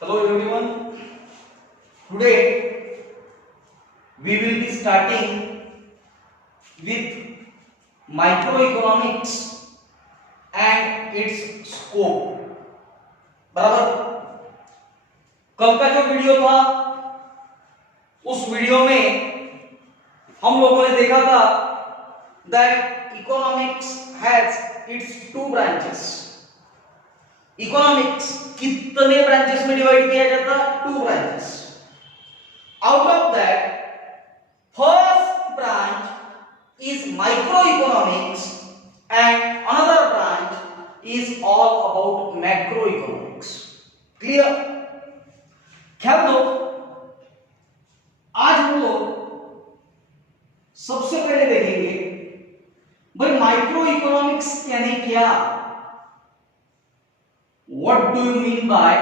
Hello everyone. Today we will be starting with microeconomics and its scope. बराबर। कल का जो वीडियो था उस वीडियो में हम लोगों ने देखा था that economics has its two branches. Economics कितने ब्रांचेस में डिवाइड किया जाता? 2 branches. Out of that first branch is microeconomics and another branch is all about macroeconomics. Clear? ख्याल दो, आज हम लोग सबसे पहले देखेंगे भाई माइक्रोइकोनॉमिक्स यानी क्या. What do you mean by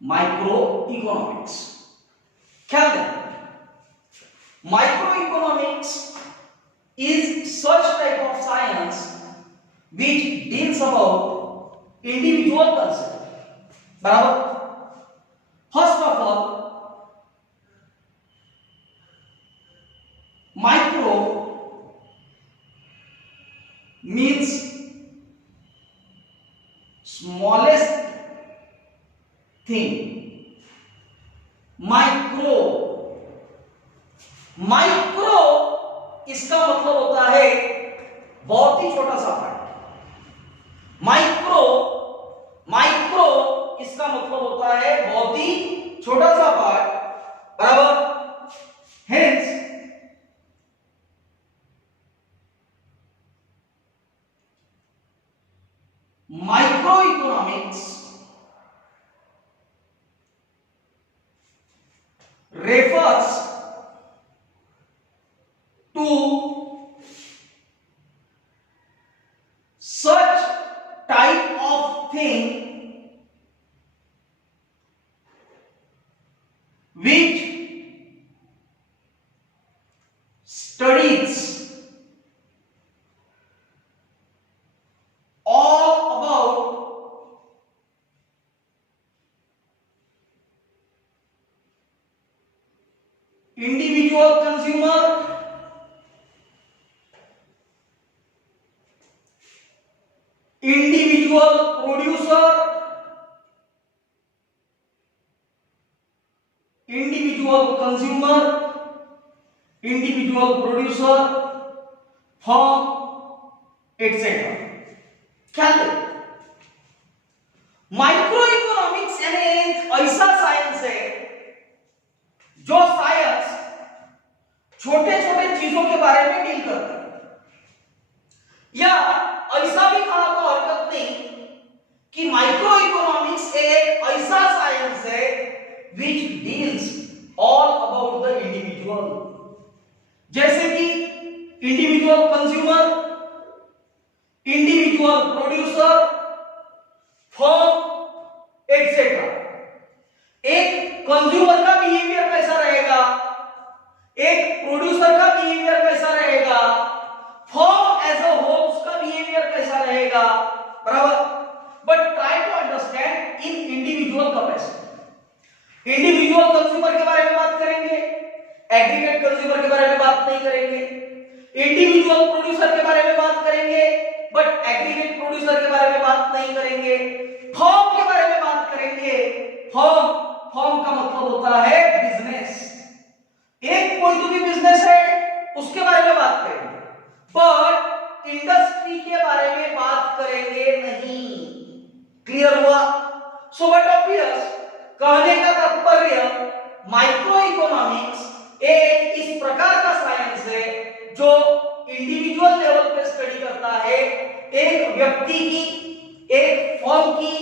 microeconomics? ख्याल दें, microeconomics is such type of science which deals about individual concept. बराबर. First of all, micro means smallest thing. Micro इसका मतलब होता है बहुत ही छोटा सा पार्ट. माइक्रो इसका मतलब होता है बहुत ही छोटा सा पार्ट. बराबर. Hence microeconomics refers to such type of thing which studies individual consumer, individual producer, individual consumer, individual producer, firm, etc. क्या है माइक्रोइकोनॉमिक्स? यानी एक ऐसा साइंस है जो साइंस छोटे छोटे चीजों के बारे में डील करता है. या ऐसा भी कहा तो हरकत नहीं कि माइक्रोइकोनॉमिक्स एक ऐसा साइंस है which deals all about the individual. जैसे कि individual consumer, individual producer, firm, etcetera. एक कंज्यूमर का बिहेवियर कैसा रहेगा, एक प्रोड्यूसर का बिहेवियर कैसा रहेगा, फर्म एज अ होल उसका बिहेवियर कैसा रहेगा. बराबर. But try to understand in individual capacity. Individual consumer के बारे में बात करेंगे, एग्रीगेट कंज्यूमर के बारे में बात नहीं करेंगे. इंडिविजुअल प्रोड्यूसर के बारे में बात करेंगे बट एग्रीगेट प्रोड्यूसर के बारे में बात नहीं करेंगे. फर्म के बारे में बात करेंगे. फर्म का मतलब होता है बिजनेस. एक कोई तो भी बिजनेस है उसके बारे में बात करेंगे पर इंडस्ट्री के बारे में बात करेंगे नहीं. क्लियर हुआ? सो व्हाट ऑब्वियस कहने का तात्पर्य माइक्रोइकोनॉमिक्स एक इस प्रकार का साइंस है जो इंडिविजुअल लेवल पे स्टडी करता है. एक व्यक्ति की, एक फर्म की,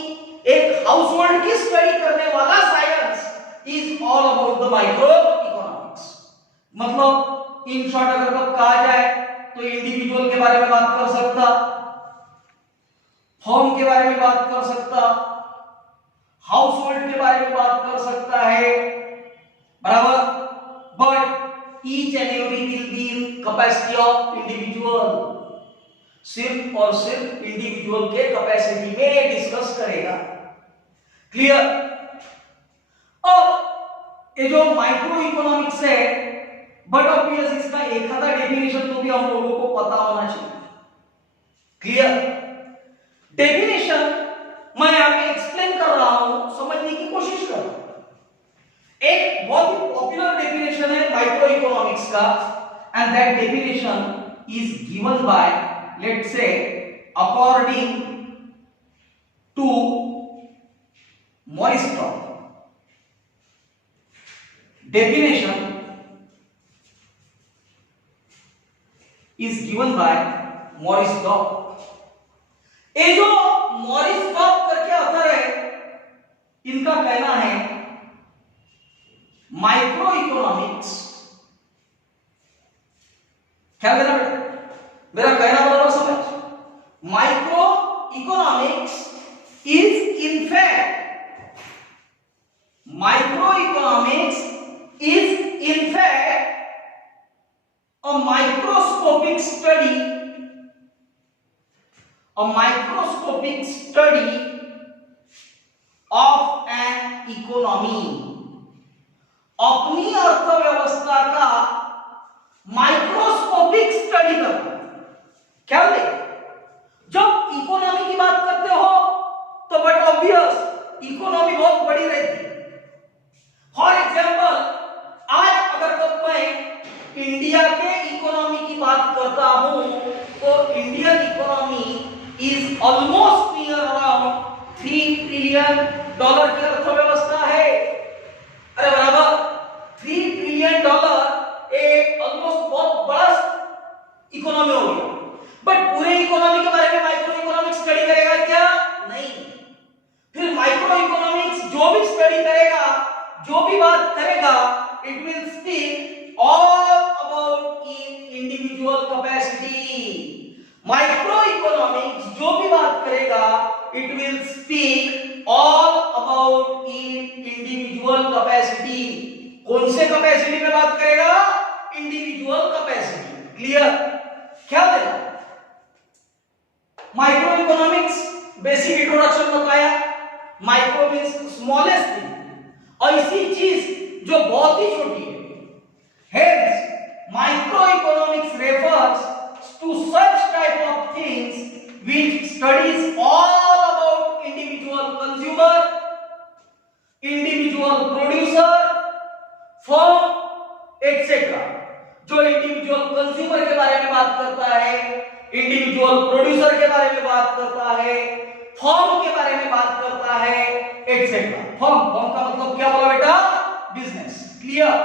एक हाउसहोल्ड की स्टडी करने वाला science is all about the microeconomics. मतलब इन शॉर्ट अगर कहा जाए तो इंडिविजुअल के बारे में बात कर सकता, फर्म के बारे में बात कर सकता, हाउसहोल्ड के बारे में बात कर सकता है. बराबर. But each and every will be in capacity of individual. सिर्फ और सिर्फ इंडिविजुअल के कैपेसिटी में डिस्कस करेगा. क्लियर? अब ये जो माइक्रो इकोनॉमिक्स है, बट ऑब्वियस इसका एखादा डेफिनेशन तो भी हम लोगों को पता होना चाहिए। क्लियर? डेफिनेशन मैं यहां पे एक्सप्लेन कर रहा हूं, समझने की कोशिश कर रहा हूं। एक बहुत ही पॉपुलर डेफिनेशन है माइक्रो इकोनॉमिक्स का, and that definition is given by, let's say, according to Maurice Dobb. Definition is given by Maurice Dobb. ये जो मॉरिस डॉक करके ऑथर है, इनका कहना है माइक्रो इकोनॉमिक्स, ख्याल देना बेटा, मेरा कहना बराबर समझ। Micro economics is in fact, micro economics is in fact a microscopic study, a microscopic study of an economy, अपनी अर्थव्यवस्था का माइक्रोस्कोपिक स्टडी करना। क्या बोले? जब इकोनॉमी की बात करते हो तो बट ऑब्वियस इकोनॉमी बहुत बड़ी रहती है। फॉर एग्जांपल, आज अगर तो मैं इंडिया के इकोनॉमी की बात करता हूं तो Indian economy is almost near around $3 trillion की अर्थव्यवस्था है। अरे बराबर, $3 ट्रिलियन एक ऑलमोस्ट बहुत बड़ा इकोनॉमी हो गया। बट पूरे इकोनॉमी के बारे में माइक्रो इकोनॉमिक्स स्टडी करेगा क्या? नहीं। फिर माइक्रो इकोनॉमिक्स जो भी स्टडी करेगा, जो भी बात करेगा, it will speak all about individual capacity। Micro economics जो भी बात करेगा, it will speak all about individual capacity। कौन से कैपेसिटी में बात करेगा? Individual capacity. क्लियर? क्या देना? माइक्रो इकोनॉमिक्स बेसिक इंट्रोडक्शन बताया। माइक्रो मींस स्मॉलेस्ट थिंग, ऐसी चीज जो बहुत ही छोटी है। Hence, microeconomics refers to such type of things which studies all about individual consumer, individual producer, firm, etc. जो इंडिविजुअल कंज्यूमर के बारे में बात करता है, इंडिविजुअल प्रोड्यूसर के बारे में बात करता है, फर्म के बारे में बात करता है, etc. फर्म का मतलब क्या बोला बेटा? Business. Clear?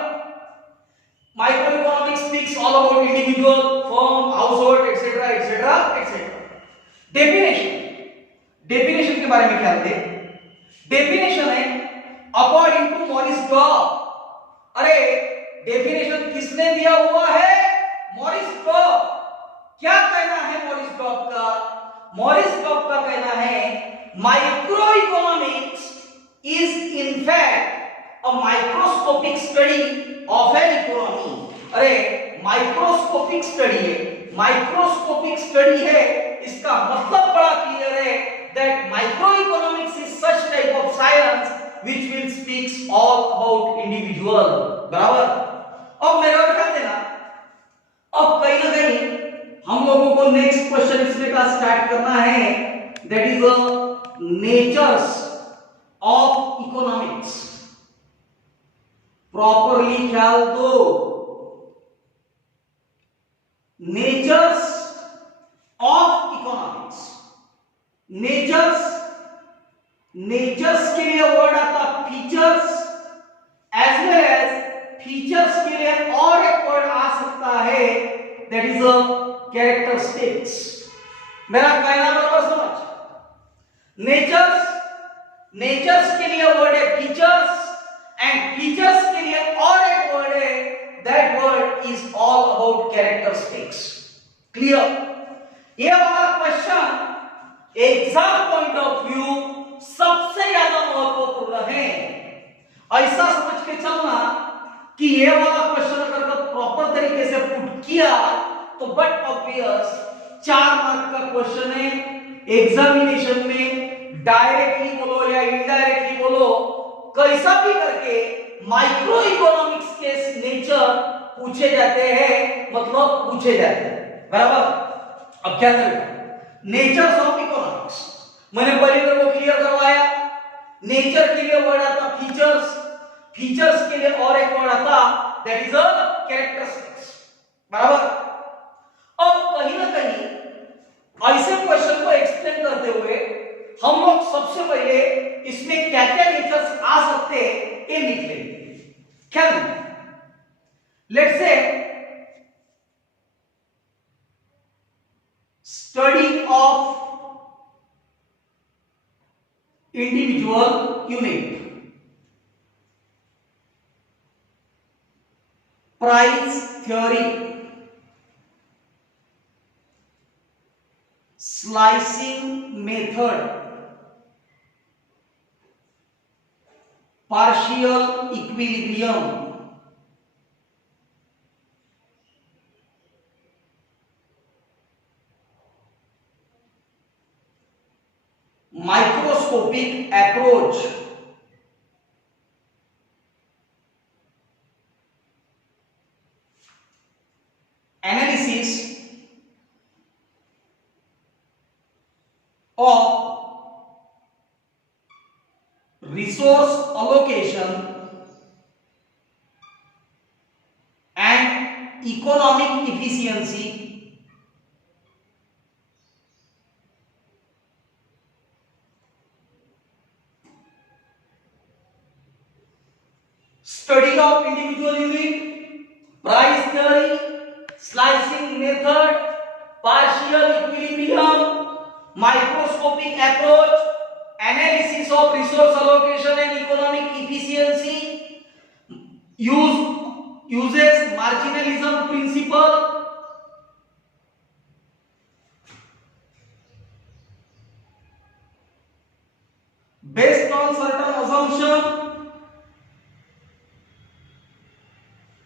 Microeconomics speaks all about individual, firm, household, etc., etc., etc. Definition के बारे में क्या है? Definition है according to मॉरिस डॉक। अरे डेफिनेशन किसने दिया हुआ है? Maurice Dobb. क्या कहना है मॉरिस डॉक का? मॉरिस डॉक का कहना है micro economics is in fact a microscopic study of an economy। अरे माइक्रोस्कोपिक स्टडी है, माइक्रोस्कोपिक स्टडी है, इसका मतलब बड़ा क्लियर है that microeconomics is such type of science which will speaks all about individual। बराबर? अब मेरा क्या देना, अब कहीं ना कहीं हम लोगों को नेक्स्ट क्वेश्चन इसमें का स्टार्ट करना है, that is the natures of economics। Properly ख्याल दो, नेचर्स ऑफ इकोनॉमिक्स। नेचर्स के लिए वर्ड आता features, as well as features के लिए और एक वर्ड आ सकता है, दैट इज अ कैरेक्टरिस्टिक्स। मेरा कहना बराबर समझ। नेचर्स के लिए वर्ड है फीचर्स, एंड फीचर्स के लिए और एक वर्ड है, that word is all about characteristics. Clear? ये वाला question exam point of view सबसे ज्यादा महत्वपूर्ण है। ऐसा समझ के चलना कि ये वाला क्वेश्चन अगर प्रॉपर तरीके से पुट किया तो बट ऑब्वियस 4 मार्क का क्वेश्चन है। एग्जामिनेशन में डायरेक्टली बोलो या इनडायरेक्टली कैसा भी करके माइक्रो इकोनॉमिक्स के नेचर पूछे जाते हैं, मतलब पूछे जाते हैं, बराबर। अब क्या करें, नेचर ऑफ इकोनॉमिक्स मैंने पहले तेरे को क्लियर करवाया। नेचर के लिए वर्ड आता फीचर्स, फीचर्स के लिए और एक वर्ड आता दैट इज अ कैरेक्टरिस्टिक्स, बराबर। अब कहीं ना कहीं ऐसे क्वेश्चन को एक्सप्लेन करते हुए हम लोग सबसे पहले इसमें क्या क्या नेचर्स आ सकते हैं ये लिख लेंगे। क्या let's say study of individual unit, price theory, slicing method, partial equilibrium, microscopic approach, analysis of resource allocation and economic efficiency, study of individual unit, price theory, slicing method, partial equilibrium, microscopic approach, analysis of resource allocation and economic efficiency, uses marginalism principle, based on certain assumption,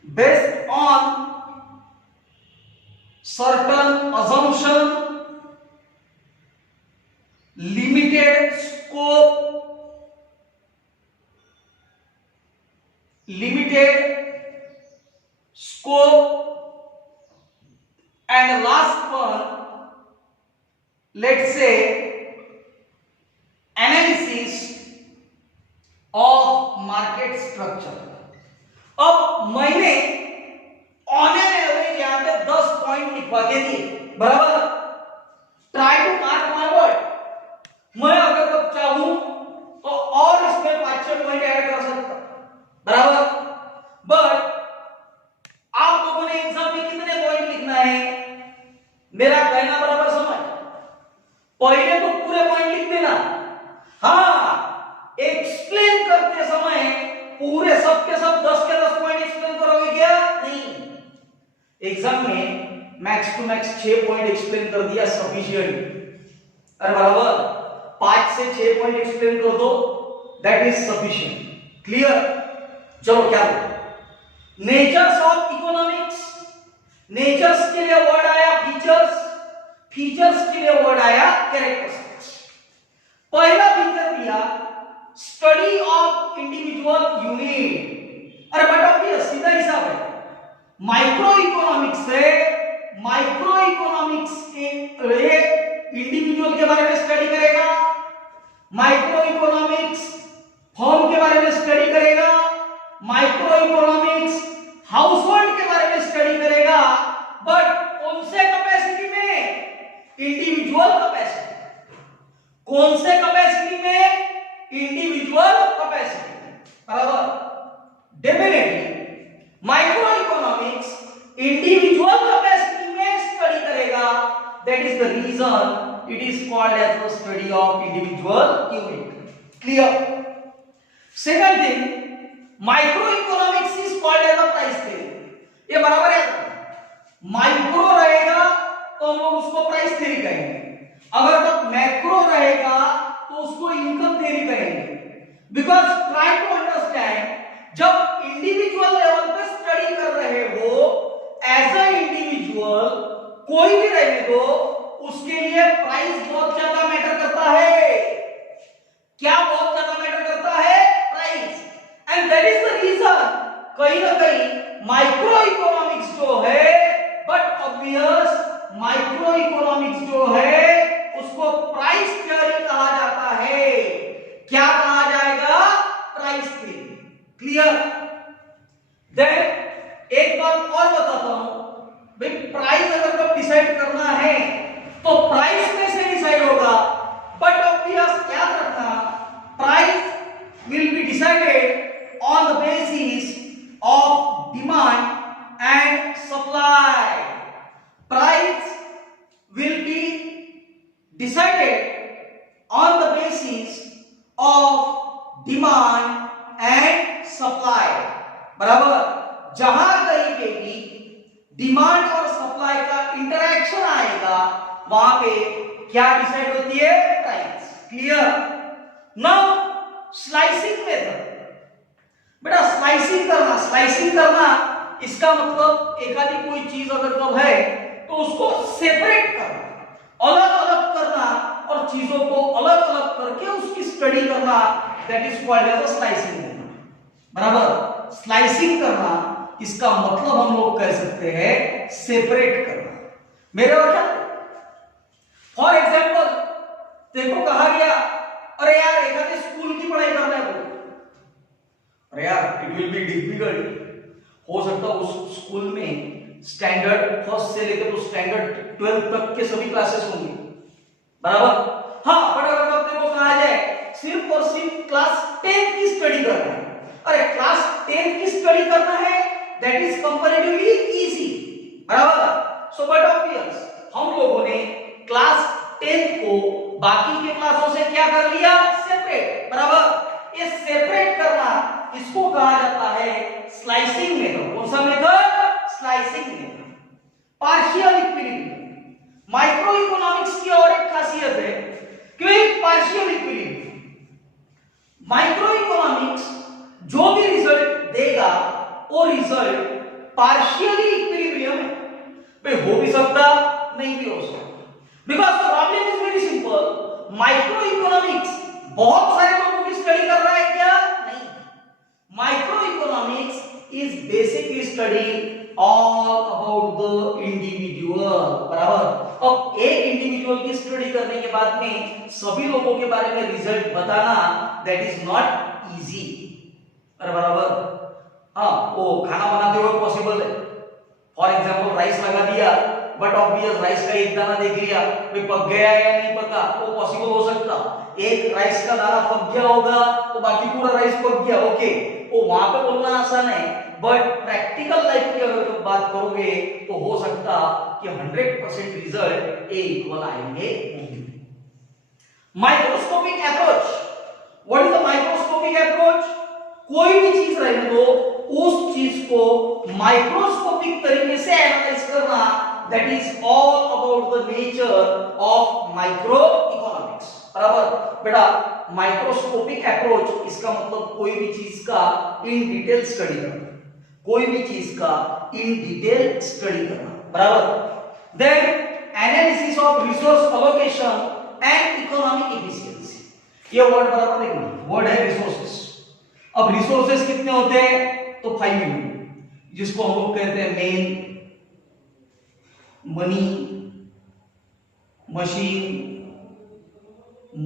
based on certain assumption, limited scope, and last one, let's say analysis of market structure. अब मैंने on an average यहां पे 10 point लिखवा के दिए, बराबर। Try to mark my word. मैं अगर तब चाहूं तो और इसमें 5-6 पॉइंट ऐड कर सकता, बराबर। बट आप लोगों ने एग्जाम में कितने पॉइंट लिखना है, मेरा कहना बराबर समझ। पहले तो पूरे पॉइंट लिख देना, हाँ एक्सप्लेन करते समय पूरे सब के सब 10 के 10 पॉइंट एक्सप्लेन करोगे क्या? नहीं। एग्जाम में max to max 6 point explain कर दिया सफिशिएंट, अरे बराबर। 5 से 6 पॉइंट एक्सप्लेन कर दो, दैट इज सफिशिएंट। क्लियर? चलो क्या नेचर्स ऑफ इकोनॉमिक्स, नेचर्स के लिए वर्ड आया फीचर्स, फीचर्स के लिए वर्ड आया कैरेक्टरिस्टिक्स। पहला फीचर दिया स्टडी ऑफ इंडिविजुअल यूनिट, अरे बट ऑब्वियस सीधा हिसाब है। माइक्रो इकोनॉमिक्स से माइक्रो इकोनॉमिक्स के इंडिविजुअल के बारे में स्टडी करेगा, माइक्रो इकोनॉमिक्स फर्म के बारे में स्टडी करेगा, माइक्रो इकोनॉमिक्स हाउसहोल्ड के बारे में स्टडी करेगा, बट कौन से कैपेसिटी में? Individual capacity. कौन से कैपेसिटी में? इंडिविजुअल कैपेसिटी, बराबर। Definitely micro economics individual capacity में स्टडी करेगा, that is the reason it is called as the study of individual unit. Clear? Second thing, micro economics is called as a price theory. ये बराबर है, micro रहेगा तो हम लोग उसको प्राइस थ्योरी कहेंगे, अगर तो मैक्रो रहेगा तो उसको इनकम थ्योरी कहेंगे। बिकॉज ट्राई टू अंडरस्टैंड, जब इंडिविजुअल लेवल पे स्टडी कर रहे हो एज अ इंडिविजुअल, कोई भी रहने दो, उसके लिए प्राइस बहुत ज्यादा मैटर करता है। क्या बहुत ज्यादा मैटर करता है? प्राइस। क्या कहा जाएगा? Price theory. क्लियर? देन एक बात और बताता हूं भाई, प्राइस अगर कब डिसाइड करना है तो प्राइस में से डिसाइड होगा, बट ऑब्वियस याद रखना, price will be decided on the basis of demand and supply. Price will be decided on the basis of demand and supply. बराबर, जहां कहीं पे भी डिमांड और सप्लाई का इंटरैक्शन आएगा वहां पे क्या डिसाइड होती है? Price. Clear? Now slicing method. बेटा स्लाइसिंग करना इसका मतलब एकादी कोई चीज अगर कब है तो उसको सेपरेट करना, अलग अलग करना और चीजों को अलग अलग करके उसकी स्टडी करना, that is called as a slicing method. बराबर, स्लाइसिंग करना इसका मतलब हम लोग कह सकते हैं सेपरेट करना। मेरे और क्या? फॉर एग्जाम्पल देखो, कहा गया अरे यार एखादी स्कूल की पढ़ाई करना है, अरे यार इट विल बी डिफिकल्ट, हो सकता है उस स्कूल में स्टैंडर्ड फर्स्ट से लेकर तो स्टैंडर्ड 12 तक के सभी क्लासेस होंगे। बराबर, हाँ, बट अगर आपको को कहा जाए सिर्फ और सिर्फ क्लास 10 की स्टडी करना है, अरे क्लास 10 की स्टडी करना है, दैट इज कंपैरेटिवली इजी। बराबर, सो बट ऑब्वियस हम लोगों ने क्लास 10 को बाकी के क्लासों से क्या कर लिया? सेपरेट। बराबर, ये सेपरेट करना इसको कहा जाता है स्लाइसिंग मेथड। कौन सा method? Slicing method. Partial equilibrium, micro economics की और एक खासियत है कि पार्शियल इक्विलिब्रियम, माइक्रो इकोनॉमिक्स जो भी रिजल्ट देगा वो रिजल्ट पार्शियली इक्विलिब्रियम है। भाई हो भी सकता, नहीं भी हो सकता, because problem is very simple. Micro economics बहुत सारे लोगों की स्टडी कर रहा है क्या? नहीं। Micro economics is basically study all about the individual. बराबर, अब एक इंडिविजुअल की स्टडी करने के बाद में सभी लोगों के बारे में रिजल्ट बताना, दैट इज नॉट इजी। बराबर, हाँ, वो खाना बनाते हुए पॉसिबल है। फॉर एग्जाम्पल राइस लगा दिया, बट ऑब्वियस राइस का एक दाना देख लिया, पक गया या नहीं पका, वो पॉसिबल हो सकता। एक राइस का दाना पक गया होगा तो बाकी पूरा राइस पक गया, ओके, वो वहां पे बोलना आसान है, बट प्रैक्टिकल लाइफ की अगर तुम बात करोगे तो हो सकता कि 100% रिजल्ट ए इक्वल आएंगे। Microscopic approach, what is the microscopic approach? कोई भी चीज रहने दो, उस चीज को माइक्रोस्कोपिक तरीके से एनालाइज करना, that is all about the nature of micro economics. बराबर, बेटा माइक्रोस्कोपिक अप्रोच इसका मतलब कोई भी चीज का इन डिटेल स्टडी करना, कोई भी चीज का इन डिटेल स्टडी करना। बराबर, then analysis of resource allocation and economic efficiency. ये वर्ड बराबर देखना, वर्ड है रिसोर्सेस। अब रिसोर्सेस कितने होते हैं? तो 5 यूनिट, जिसको हम लोग कहते हैं main, money, machine,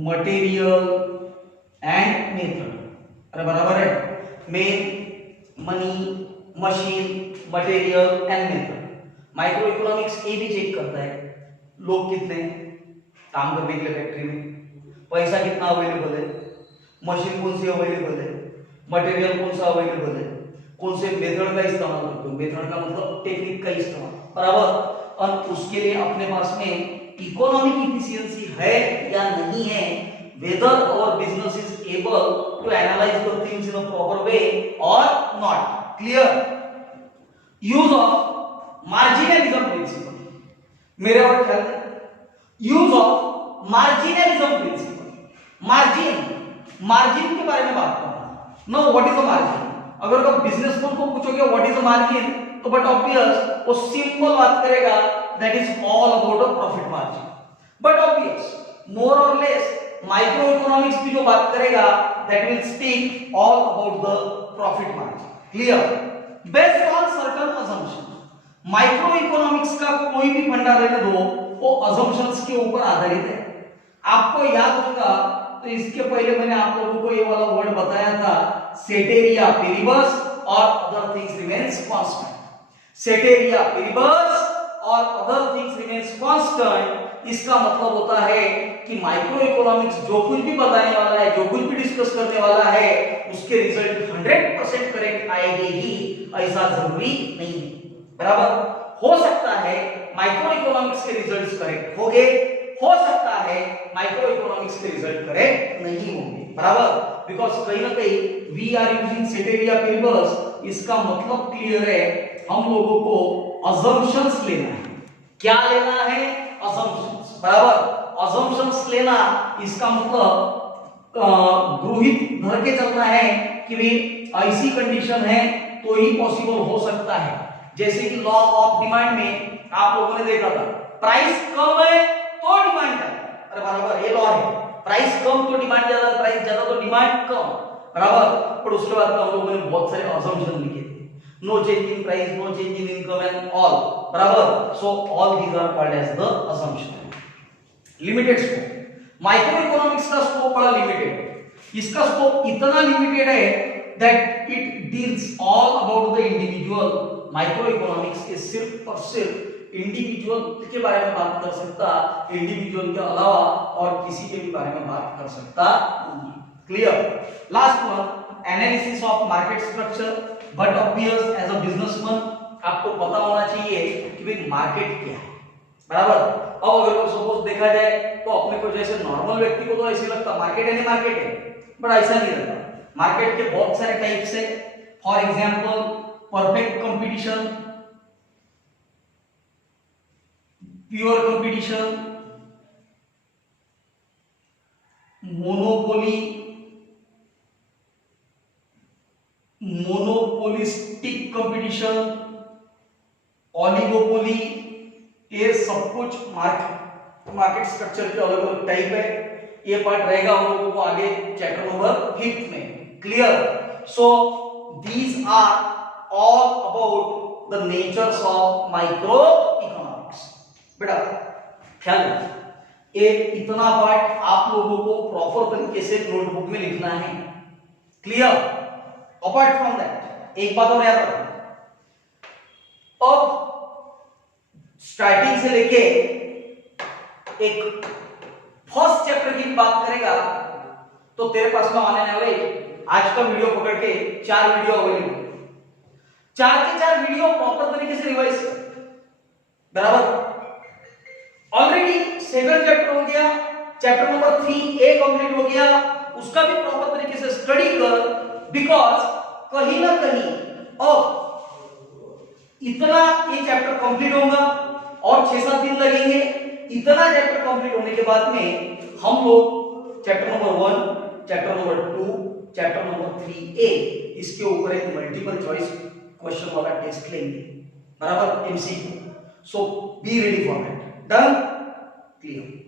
material and method. अरे बराबर है, main, money, machine, material and method. Micro economics ये भी चेक करता है लोग कितने काम करने के लिए फैक्ट्री में, पैसा कितना अवेलेबल है, मशीन कौन सी अवेलेबल है, मटेरियल कौन सा अवेलेबल है, कौन से मेथड का इस्तेमाल करते हो, मेथड का मतलब टेक्निक का इस्तेमाल। बराबर, और उसके लिए अपने पास में इकोनॉमिक एफिशिएंसी है या नहीं है, वेदर और business is able to analyse the things in a proper way or not. Clear? Use of marginalism principle, मेरे और ख्याल में use of marginalism principle. Margin के बारे में बात करना। No, what is a margin? अगर आप बिजनेसमैन को पूछोगे व्हाट इज अ मार्जिन, तो बट ऑब्वियस वो सिंपल बात करेगा, that is all about a profit margin. But obvious more or less micro economics भी जो बात करेगा, that will speak all about the profit margin. Clear? Based on certain assumption, micro economics का कोई भी फंडा रहने दो, वो अजम्पशंस के ऊपर आधारित है। आपको याद होगा तो इसके पहले मैंने आप लोगों को ये वाला वर्ड बताया था, ceteris paribus or other things remains constant. Ceteris paribus or other things remains constant, इसका मतलब होता है कि माइक्रो इकोनॉमिक्स जो कुछ भी बताने वाला है, जो कुछ भी डिस्कस करने वाला है, उसके रिजल्ट 100% करेक्ट आएंगे ही, ऐसा जरूरी नहीं है। बराबर, हो सकता है माइक्रो इकोनॉमिक्स के रिजल्ट्स करेक्ट होंगे, हो सकता है माइक्रो इकोनॉमिक्स के रिजल्ट करेक्ट नहीं होंगे। बराबर, बिकॉज कहीं ना कहीं वी आर यूजिंग सेटेरिया पेरिबस, इसका मतलब क्लियर है, हम लोगों को अजम्पशंस लेना है। क्या लेना है? अजम्पशंस। बराबर, अजम्पशंस लेना, इसका मतलब गृहित धर के चलना है कि भाई ऐसी कंडीशन है तो ही पॉसिबल हो सकता है। जैसे कि लॉ ऑफ डिमांड में आप लोगों ने देखा था, प्राइस कम है तो डिमांड ज्यादा। अरे बराबर, ये लॉ है, प्राइस कम तो डिमांड ज्यादा, प्राइस ज्यादा तो डिमांड कम। बराबर, पर उसके बाद में हम लोगों ने बहुत सारे असम्पशन लिखे थे, no change in price, no change in income and all. बराबर, so all these are called as the assumption. Limited scope, micro economics का स्कोप बड़ा लिमिटेड है। इसका स्कोप इतना लिमिटेड है that it deals all about the individual. Micro economics ये सिर्फ और सिर्फ इंडिविजुअल के बारे में बात कर सकता, इंडिविजुअल के अलावा और किसी के भी बारे में बात कर सकता नहीं। Clear? Last one, analysis of market structure but appears as a businessman. आपको पता होना चाहिए कि भाई मार्केट क्या है। बराबर, अब अगर सपोज देखा जाए तो अपने को जैसे नॉर्मल व्यक्ति को तो ऐसे लगता मार्केट है, नहीं मार्केट है, बट ऐसा नहीं रहता। मार्केट के बहुत सारे टाइप्स है। For example, perfect competition, pure competition, monopoly, monopolistic competition, oligopoly, ये सब कुछ मार्केट स्ट्रक्चर के अलग अलग टाइप है। ये पार्ट रहेगा हम लोगों को आगे चैप्टर नंबर 5 में। Clear? So these are all about the natures of micro economics. बेटा ख्याल रखिए, ये इतना पार्ट आप लोगों को प्रॉपर तरीके से नोटबुक में लिखना है। क्लियर? अपार्ट फ्रॉम दैट एक बात और याद रखना, अब स्टार्टिंग से लेके एक फर्स्ट चैप्टर की बात करेगा तो तेरे पास में आने वाले आज का वीडियो पकड़ के 4 वीडियो अवेलेबल, 4 के 4 वीडियो प्रॉपर तरीके से रिवाइज कर। बराबर, ऑलरेडी सेकंड चैप्टर हो गया, चैप्टर नंबर 3A कंप्लीट हो गया, उसका भी प्रॉपर तरीके से स्टडी कर। बिकॉज कहीं ना कहीं अब इतना ये चैप्टर कंप्लीट होगा और 6-7 दिन लगेंगे। इतना चैप्टर कंप्लीट होने के बाद में हम लोग chapter number 1, chapter number 2, chapter number 3A इसके ऊपर एक मल्टीपल चॉइस क्वेश्चन वाला टेस्ट लेंगे। बराबर, MCQ। So be ready for that. Done? Clear?